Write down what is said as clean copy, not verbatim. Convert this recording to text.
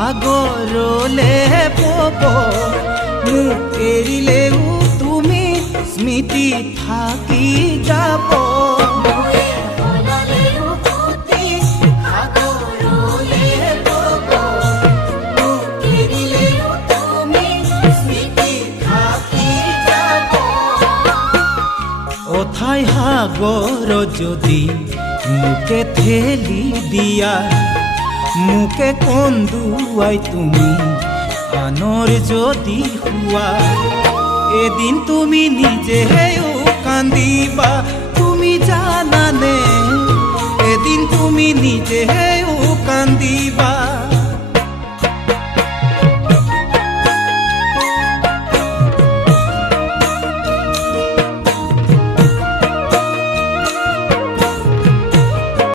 সাগৰলে পব মোক এৰিলেও তুমি স্মৃতি থাকি যাব অথাই সাগৰ যদি মোকে ঠেলি দিয়া মোকে কন্দুৱাই তুমি আনৰ যদি হোৱা এদিন তুমি নিজেও কান্দিবা তুমি জানানে এদিন তুমি নিজেও কান্দিবা